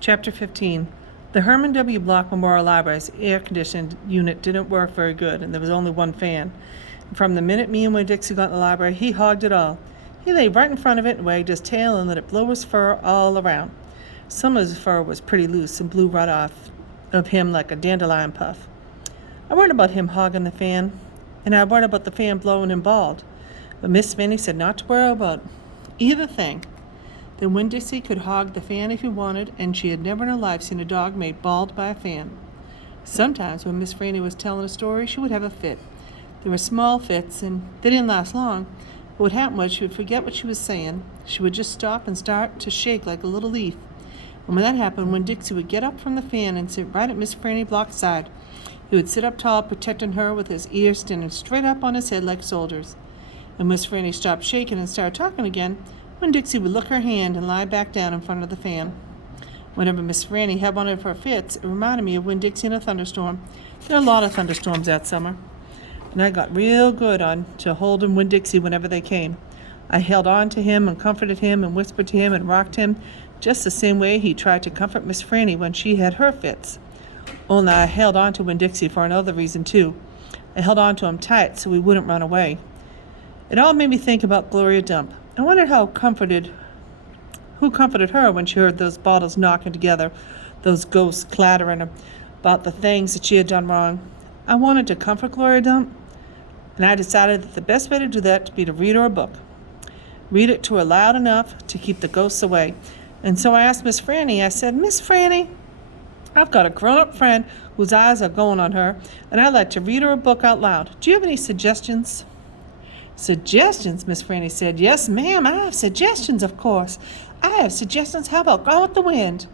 Chapter 15. The Herman W. Block Memorial Library's air-conditioned unit didn't work very good, and there was only one fan. And from the minute me and Winn Dixie got in the library, he hogged it all. He lay right in front of it and wagged his tail and let it blow his fur all around. Some of his fur was pretty loose and blew right off of him like a dandelion puff. I worried about him hogging the fan, and I worried about the fan blowing him bald. But Miss Fanny said not to worry about either thing. Then Winn Dixie could hog the fan if he wanted, and she had never in her life seen a dog made bald by a fan. Sometimes when Miss Franny was telling a story, she would have a fit. They were small fits, and they didn't last long. But what happened was she would forget what she was saying. She would just stop and start to shake like a little leaf. And when that happened, Winn Dixie would get up from the fan and sit right at Miss Franny Block's side. He would sit up tall, protecting her with his ears standing straight up on his head like soldiers. When Miss Franny stopped shaking and started talking again, Winn Dixie would lick her hand and lie back down in front of the fan. Whenever Miss Franny had one of her fits, it reminded me of Winn Dixie in a thunderstorm. There are a lot of thunderstorms that summer. And I got real good on to holding Winn Dixie whenever they came. I held on to him and comforted him and whispered to him and rocked him just the same way he tried to comfort Miss Franny when she had her fits. Only I held on to Winn Dixie for another reason, too. I held on to him tight so he wouldn't run away. It all made me think about Gloria Dump. I wondered who comforted her when she heard those bottles knocking together, those ghosts clattering about the things that she had done wrong. I wanted to comfort Gloria Dump, and I decided that the best way to do that would be to read her a book. Read it to her loud enough to keep the ghosts away. And so I asked Miss Franny, I said, Miss Franny, I've got a grown-up friend whose eyes are going on her, and I'd like to read her a book out loud. Do you have any suggestions? Suggestions, Miss Franny said. Yes, ma'am, I have suggestions, of course. I have suggestions. How about Gone with the Wind?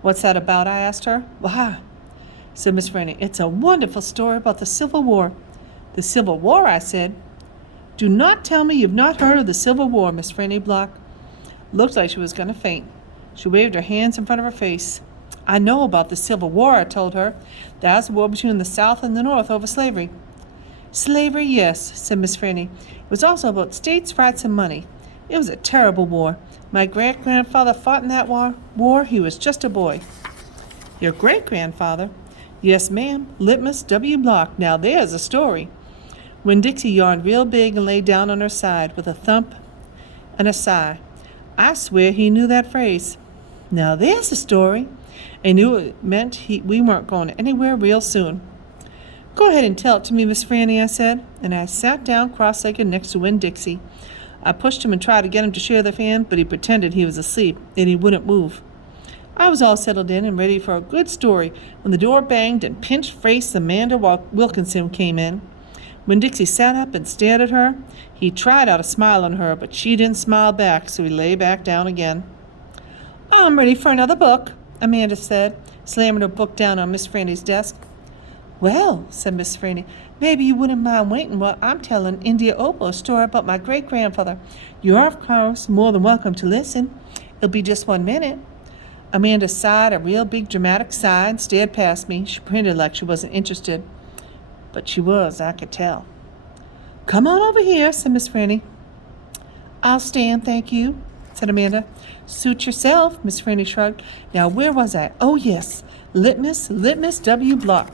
What's that about? I asked her. Why, said Miss Franny, it's a wonderful story about the Civil War. The Civil War, I said. Do not tell me you've not heard of the Civil War, Miss Franny Block. Looked like she was going to faint. She waved her hands in front of her face. I know about the Civil War, I told her. That was the war between the South and the North over slavery. Slavery, yes, said Miss Franny. It was also about states' rights and money. It was a terrible war. My great-grandfather fought in that war. He was just a boy. Your great-grandfather? Yes, ma'am. Litmus W. Block. Now there's a story. Winn Dixie yawned real big and lay down on her side with a thump and a sigh. I swear he knew that phrase. Now there's a story. I knew it meant we weren't going anywhere real soon. Go ahead and tell it to me, Miss Franny, I said, and I sat down cross-legged next to Winn Dixie. I pushed him and tried to get him to share the fan, but he pretended he was asleep, and he wouldn't move. I was all settled in and ready for a good story when the door banged and pinch-faced Amanda Wilkinson came in. Winn Dixie sat up and stared at her. He tried out a smile on her, but she didn't smile back, so he lay back down again. I'm ready for another book, Amanda said, slamming her book down on Miss Franny's desk. Well, said Miss Franny, maybe you wouldn't mind waiting while I'm telling India Opal a story about my great-grandfather. You're, of course, more than welcome to listen. It'll be just 1 minute. Amanda sighed a real big dramatic sigh and stared past me. She pretended like she wasn't interested. But she was, I could tell. Come on over here, said Miss Franny. I'll stand, thank you, said Amanda. Suit yourself, Miss Franny shrugged. Now, where was I? Oh, yes, Litmus W. Block.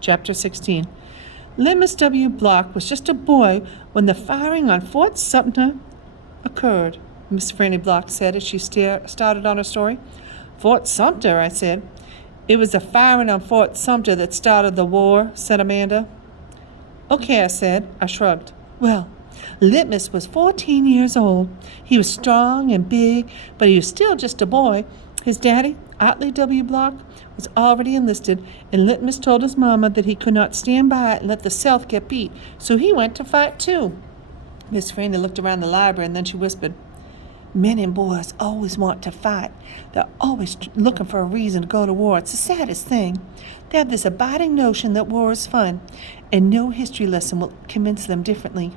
Chapter 16. Litmus W. Block was just a boy when the firing on Fort Sumter occurred, Miss Franny Block said as she started on her story. Fort Sumter, I said. It was the firing on Fort Sumter that started the war, said Amanda. Okay, I said. I shrugged. Well, Litmus was 14 years old. He was strong and big, but he was still just a boy. His daddy, Otley W. Block, was already enlisted, and Litmus told his mama that he could not stand by and let the South get beat, so he went to fight too. Miss Franny looked around the library, and then she whispered, Men and boys always want to fight. They're always looking for a reason to go to war. It's the saddest thing. They have this abiding notion that war is fun, and no history lesson will convince them differently.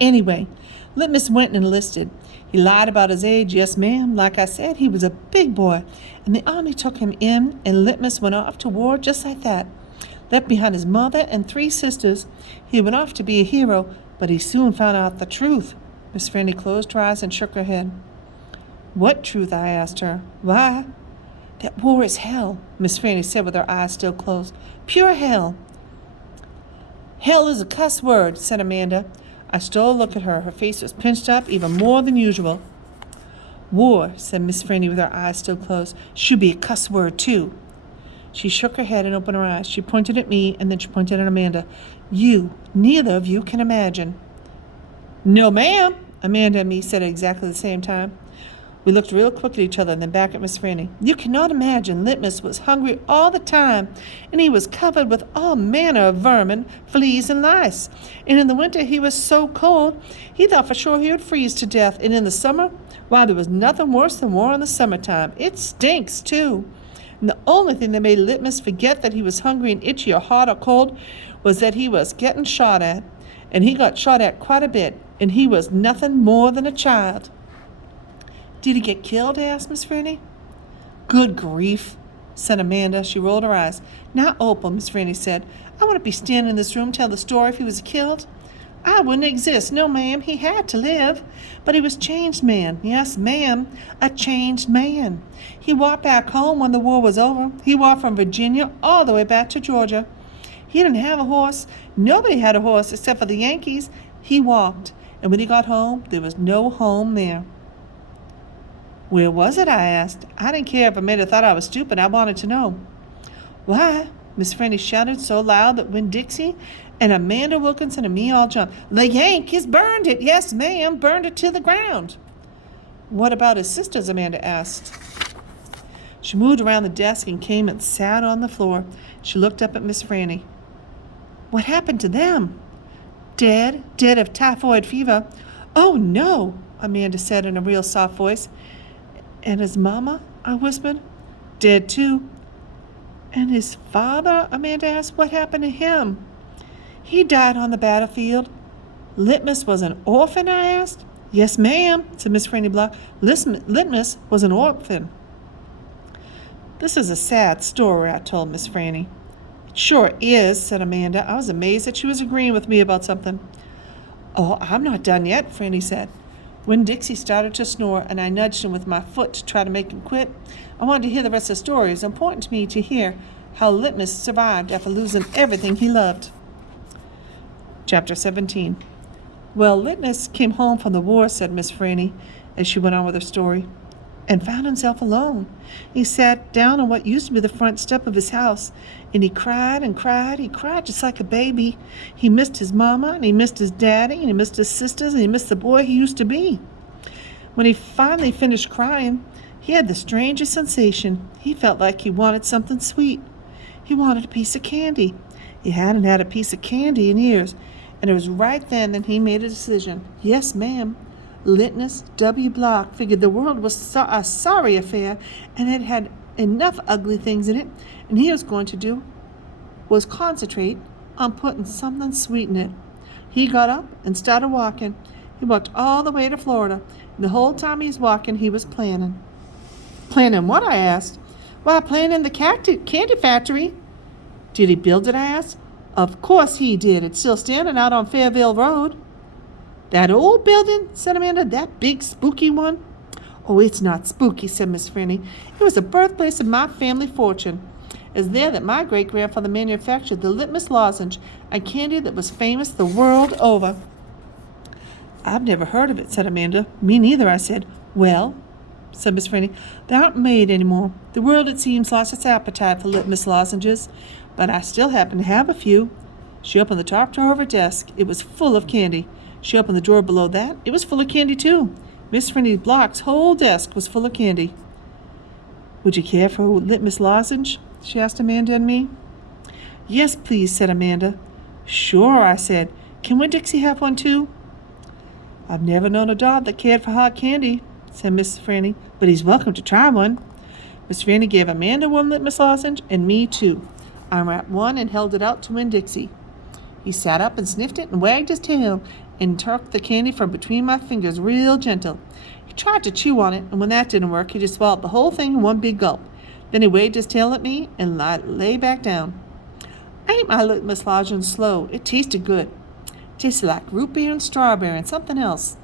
Anyway, Litmus went and enlisted. He lied about his age, yes, ma'am. Like I said, he was a big boy, and the army took him in, and Litmus went off to war just like that. Left behind his mother and 3 sisters. He went off to be a hero, but he soon found out the truth. Miss Franny closed her eyes and shook her head. What truth? I asked her. Why, That war is hell, Miss Franny said with her eyes still closed. Pure hell. Hell is a cuss word, said Amanda. I stole a look at her. Her face was pinched up even more than usual. War, said Miss Franny with her eyes still closed, should be a cuss word, too. She shook her head and opened her eyes. She pointed at me, and then she pointed at Amanda. Neither of you can imagine. No, ma'am, Amanda and me said at exactly the same time. We looked real quick at each other and then back at Miss Franny. You cannot imagine Litmus was hungry all the time, and he was covered with all manner of vermin, fleas, and lice. And in the winter he was so cold, he thought for sure he would freeze to death. And in the summer, why, there was nothing worse than war in the summertime. It stinks, too. And the only thing that made Litmus forget that he was hungry and itchy or hot or cold was that he was getting shot at. And he got shot at quite a bit, and he was nothing more than a child. Did he get killed? Asked Miss Franny. Good grief, said Amanda. She rolled her eyes. Not Opal, Miss Franny said. I wouldn't be standing in this room tell the story if he was killed. I wouldn't exist. No, ma'am, he had to live. But he was changed man. Yes, ma'am, a changed man. He walked back home when the war was over. He walked from Virginia all the way back to Georgia. He didn't have a horse. Nobody had a horse except for the Yankees. He walked. And when he got home, there was no home there. Where was it? I asked. I didn't care if Amanda thought I was stupid. I wanted to know. Why? Miss Franny shouted so loud that Winn Dixie and Amanda Wilkinson and me all jumped. The Yankees burned it. Yes, ma'am, burned it to the ground. What about his sisters? Amanda asked. She moved around the desk and came and sat on the floor. She looked up at Miss Franny. What happened to them? Dead of typhoid fever. Oh, no, Amanda said in a real soft voice. And his mama? I whispered. Dead, too. And his father? Amanda asked. What happened to him? He died on the battlefield. Litmus was an orphan? I asked. Yes, ma'am, said Miss Franny Block. Litmus was an orphan. This is a sad story, I told Miss Franny. It sure is, said Amanda. I was amazed that she was agreeing with me about something. Oh, I'm not done yet, Franny said. When Dixie started to snore and I nudged him with my foot to try to make him quit, I wanted to hear the rest of the story. It was important to me to hear how Litmus survived after losing everything he loved. Chapter 17. Well, Litmus came home from the war, said Miss Franny, as she went on with her story, and found himself alone. He sat down on what used to be the front step of his house, and he cried and cried. He cried just like a baby. He missed his mama, and he missed his daddy, and he missed his sisters, and he missed the boy he used to be. When he finally finished crying, he had the strangest sensation. He felt like he wanted something sweet. He wanted a piece of candy. He hadn't had a piece of candy in years, and it was right then that he made a decision. Yes, ma'am. Litmus W. Block figured the world was a sorry affair, and it had enough ugly things in it, and he was going to do was concentrate on putting something sweet in it. He got up and started walking. He walked all the way to Florida, and the whole time he was walking, he was planning. Planning what? I asked. Why, planning the candy factory. Did he build it? I asked. Of course he did. It's still standing out on Fairville Road. That old building, said Amanda, that big spooky one? Oh, it's not spooky, said Miss Franny. It was the birthplace of my family fortune. It's there that my great-grandfather manufactured the Litmus lozenge, a candy that was famous the world over. I've never heard of it, said Amanda. Me neither, I said. Well, said Miss Franny, they aren't made anymore. The world, it seems, lost its appetite for Litmus lozenges, but I still happen to have a few. She opened the top drawer of her desk. It was full of candy. She opened the drawer below that. It was full of candy, too. Miss Franny Block's whole desk was full of candy. Would you care for a Litmus lozenge? She asked Amanda and me. Yes, please, said Amanda. Sure, I said. Can Winn Dixie have one, too? I've never known a dog that cared for hot candy, said Miss Franny, but he's welcome to try one. Miss Franny gave Amanda one Litmus lozenge and me 2. I wrapped one and held it out to Winn Dixie. He sat up and sniffed it and wagged his tail and took the candy from between my fingers real gentle. He tried to chew on it, and when that didn't work, he just swallowed the whole thing in one big gulp. Then he waved his tail at me and lay back down. I ate my Litmus lozenge slow. It tasted good. It tasted like root beer and strawberry and something else.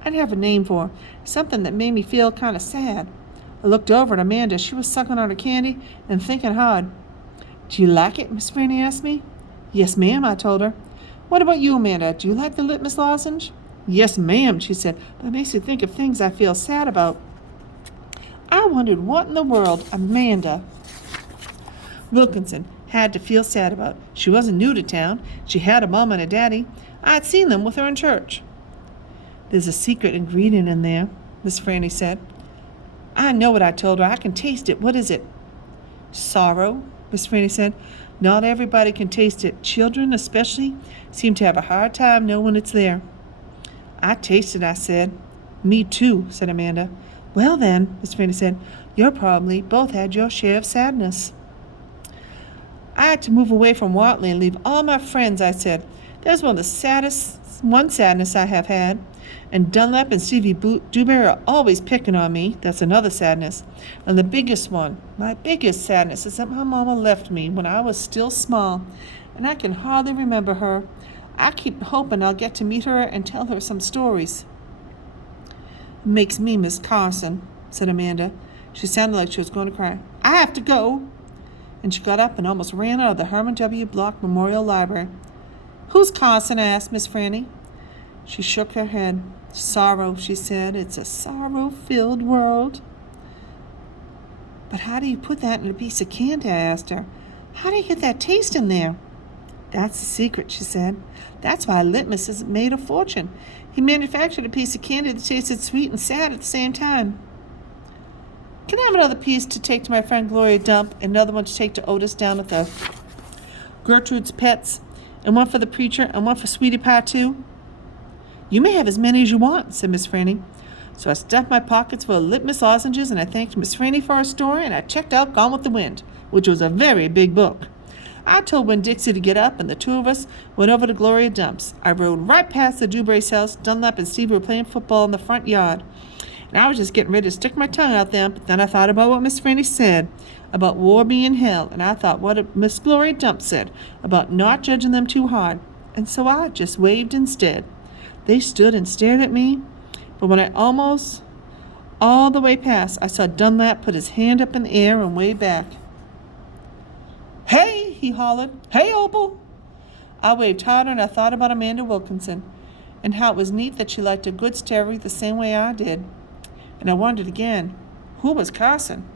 I didn't have a name for it, something that made me feel kind of sad. I looked over at Amanda. She was sucking on her candy and thinking hard. Do you like it? Miss Franny asked me. Yes, ma'am, I told her. What about you, Amanda? Do you like the litmus lozenge? Yes, ma'am, she said, but it makes me think of things I feel sad about. I wondered what in the world Amanda Wilkinson had to feel sad about. She wasn't new to town. She had a mom and a daddy. I'd seen them with her in church. There's a secret ingredient in there, Miss Franny said. I know what I told her. I can taste it. What is it? Sorrow, Miss Franny said. Not everybody can taste it. Children, especially, seem to have a hard time knowing it's there. I taste it, I said. Me too, said Amanda. Well then, Miss Franny said, you probably both had your share of sadness. I had to move away from Watley and leave all my friends, I said. That's one sadness I have had. And Dunlap and Stevie Dewberry are always picking on me. That's another sadness. And the biggest one, my biggest sadness, is that my mama left me when I was still small, and I can hardly remember her. I keep hoping I'll get to meet her and tell her some stories. It makes me miss Carson, said Amanda. She sounded like she was going to cry. I have to go. And she got up and almost ran out of the Herman W. Block Memorial Library. Who's Carson? asked Miss Franny. She shook her head. Sorrow, she said. It's a sorrow-filled world. But how do you put that in a piece of candy? I asked her. How do you get that taste in there? That's the secret, she said. That's why Litmus has made a fortune. He manufactured a piece of candy that tasted sweet and sad at the same time. Can I have another piece to take to my friend Gloria Dump, and another one to take to Otis down at the Gertrude's Pets, and one for the preacher, and one for Sweetie Pie, too? You may have as many as you want, said Miss Franny. So I stuffed my pockets full of litmus lozenges, and I thanked Miss Franny for her story, and I checked out Gone with the Wind, which was a very big book. I told Winn Dixie to get up, and the two of us went over to Gloria Dump's. I rode right past the Dewberry's house. Dunlap and Steve were playing football in the front yard. And I was just getting ready to stick my tongue out there, but then I thought about what Miss Franny said about war being hell, and I thought what Miss Gloria Dump said about not judging them too hard, and so I just waved instead. They stood and stared at me, but when I almost all the way past, I saw Dunlap put his hand up in the air and wave back. Hey, he hollered. Hey, Opal. I waved harder, and I thought about Amanda Wilkinson and how it was neat that she liked a good story the same way I did. And I wondered again, who was Carson?